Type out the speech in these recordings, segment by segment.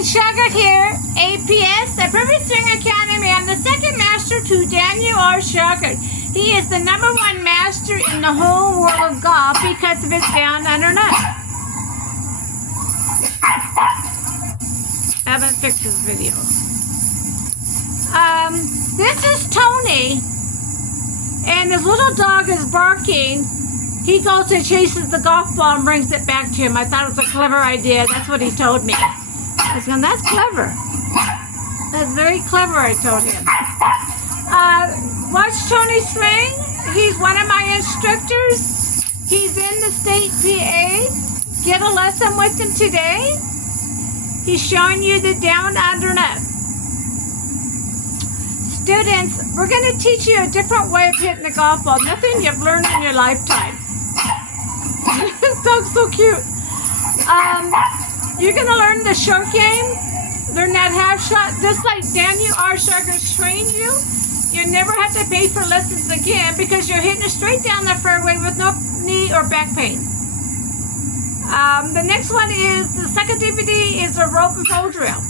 Shauger here, APS, the Perfect Swing Academy. I'm the second master to Daniel R. Shauger. He is the #1 master in the whole world of golf because of his down under nut. I haven't fixed this video. This is Tony, and his little dog is barking. He goes and chases the golf ball and brings it back to him. I thought it was a clever idea. That's what he told me. I was going, that's clever. That's very clever, I told him. Watch Tony swing. He's one of my instructors. He's in the state PA. Get a lesson with him today. He's showing you the down under nut. Students, we're going to teach you a different way of hitting the golf ball. Nothing you've learned in your lifetime. This dog's so cute. You're going to learn the short game, learn that half shot, just like Daniel R. Shauger trained you. You never have to pay for lessons again because you're hitting it straight down the fairway with no knee or back pain. The next one is, the second DVD is a rope and pole drill.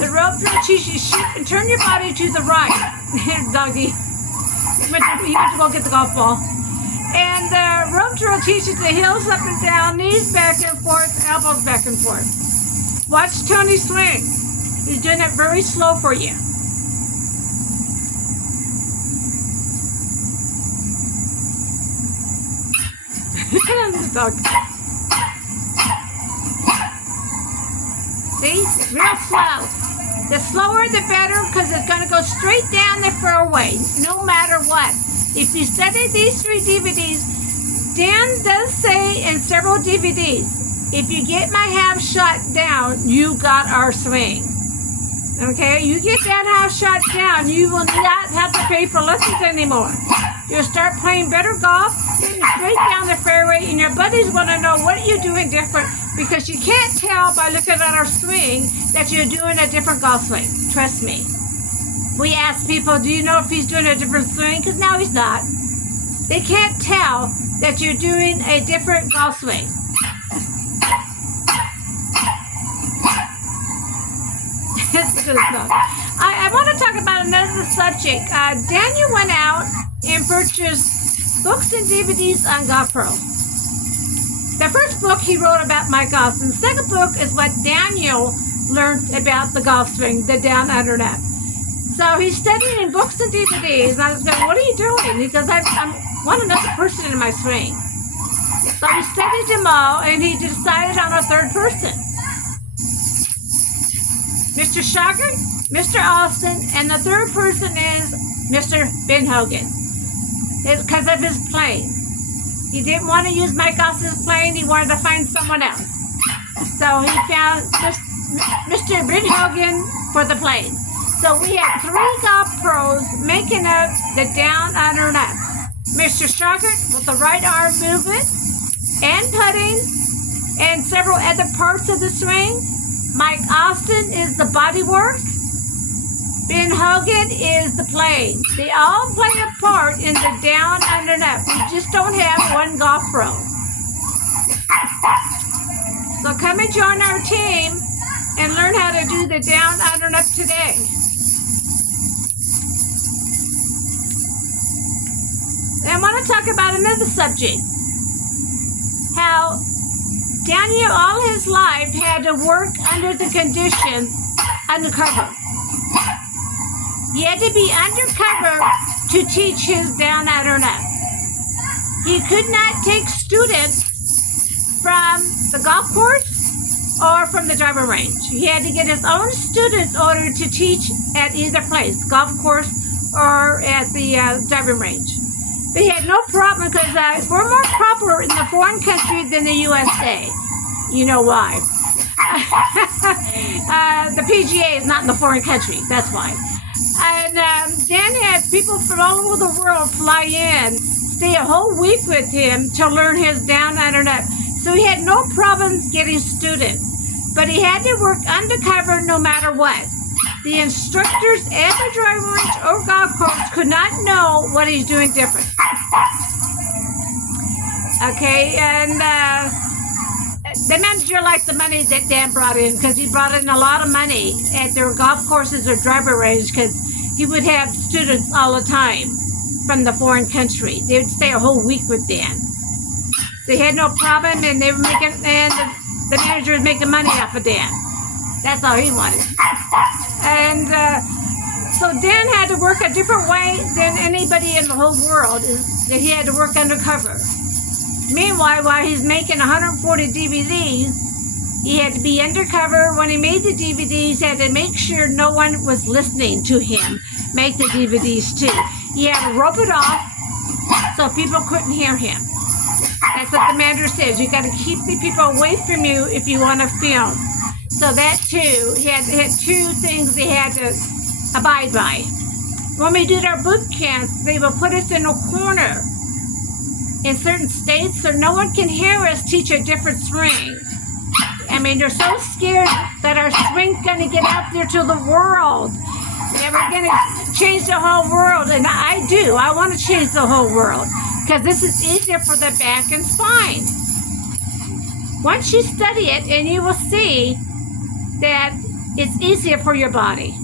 The rope drill teaches you to shoot and turn your body to the right. Doggy. He went to go get the golf ball. And the rope drill teaches the heels up and down, knees back and forth, elbows back and forth. Watch Tony swing. He's doing it very slow for you. The dog. See? Real slow. The slower the better because it's going to go straight down the fairway no matter what. If you study these 3 DVDs, Dan does say in several DVDs, if you get my half shot down, you got our swing. Okay? You get that half shot down, you will not have to pay for lessons anymore. You'll start playing better golf, hitting straight down the fairway, and your buddies want to know what are you doing different because you can't tell by looking at our swing that you're doing a different golf swing. Trust me. We ask people, do you know if he's doing a different swing? Because now he's not. They can't tell that you're doing a different golf swing. I want to talk about another subject. Daniel went out and purchased books and DVDs on Golf Pro. The first book he wrote about my golf, and the second book is what Daniel learned about the golf swing, the down under nut. So he's studying books and DVDs. I was going, what are you doing? He goes, I want another person in my swing. So he studied them all, and he decided on a third person. Mr. Shauger, Mr. Austin, and the third person is Mr. Ben Hogan. It's because of his plane. He didn't want to use Mike Austin's plane. He wanted to find someone else. So he found Mr. Ben Hogan for the plane. So we had 3 golf pros making up the down under nut. Mr. Shauger with the right arm movement and putting and several other parts of the swing. Mike Austin is the body work. Ben Hogan is the plane. They all play a part in the down under nut. We just don't have one golf pro. So come and join our team and learn how to do the down under nut today. And I want to talk about another subject. How Daniel all his life had to work under the conditions undercover. He had to be undercover to teach his down under nut. He could not take students from the golf course or from the driving range. He had to get his own students in order to teach at either place, golf course or at the driving range. But he had no problem because we're more popular in the foreign country than the USA. You know why. The PGA is not in the foreign country. That's why. And Dan had people from all over the world fly in, stay a whole week with him to learn his down under nut. So he had no problems getting students. But he had to work undercover no matter what. The instructors at the driving range or golf course could not know what he's doing different. Okay, and The manager liked the money that Dan brought in because he brought in a lot of money at their golf courses or driver range because he would have students all the time from the foreign country. They would stay a whole week with Dan. They had no problem, and they were making, and the manager was making money off of Dan. That's all he wanted. And so Dan had to work a different way than anybody in the whole world. That he had to work undercover. Meanwhile, while he's making 140 DVDs, he had to be undercover. When he made the DVDs, he had to make sure no one was listening to him make the DVDs too. He had to rope it off so people couldn't hear him. That's what the manager says. You got to keep the people away from you if you want to film. So that too, he had two things he had to abide by. When we did our boot camps, they would put us in a corner in certain states so no one can hear us teach a different swing. I mean, they're so scared that our swing's going to get out there to the world. And we're going to change the whole world. And I do. I want to change the whole world because this is easier for the back and spine. Once you study it, and you will see that it's easier for your body.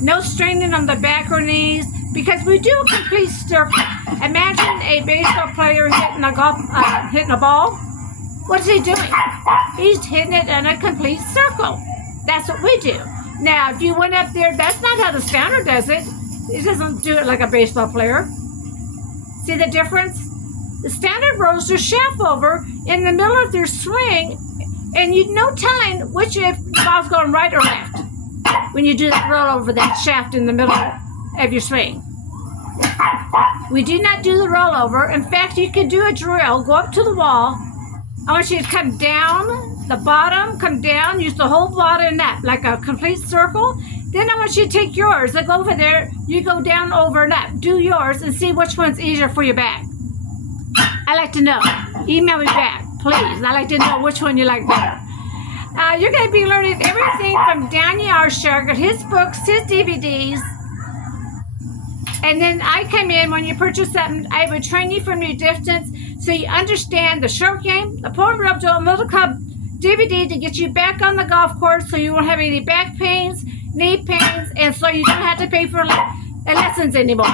No straining on the back or knees, because we do a complete circle. Imagine a baseball player hitting a ball. What is he doing? He's hitting it in a complete circle. That's what we do. Now, if you went up there, that's not how the standard does it. It doesn't do it like a baseball player. See the difference? The standard rolls their shaft over in the middle of their swing, and you no telling which if the ball's going right or left when you do that roll over that shaft in the middle of your swing. We do not do the rollover. In fact, you can do a drill, go up to the wall. I want you to come down the bottom, come down, use the whole bottom up like a complete circle. Then I want you to take yours, like over there, you go down, over, and up. Do yours and see which one's easier for your back. I like to know. Email me back, please. I like to know which one you like better. You're going to be learning everything from Daniel R. Shauger, his books, his DVDs. And then I come in when you purchase something, I would train you from your distance so you understand the short game, the Polo Rubdo, Middle Club DVD to get you back on the golf course so you won't have any back pains, knee pains, and so you don't have to pay for lessons anymore.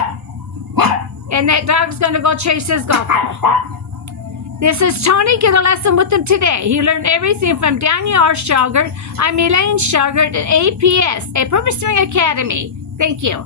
And that dog's going to go chase his golf ball. This is Tony. Get a lesson with him today. He learned everything from Daniel R. Shauger. I'm Elaine Shauger at APS, a Purpose Swing Academy. Thank you.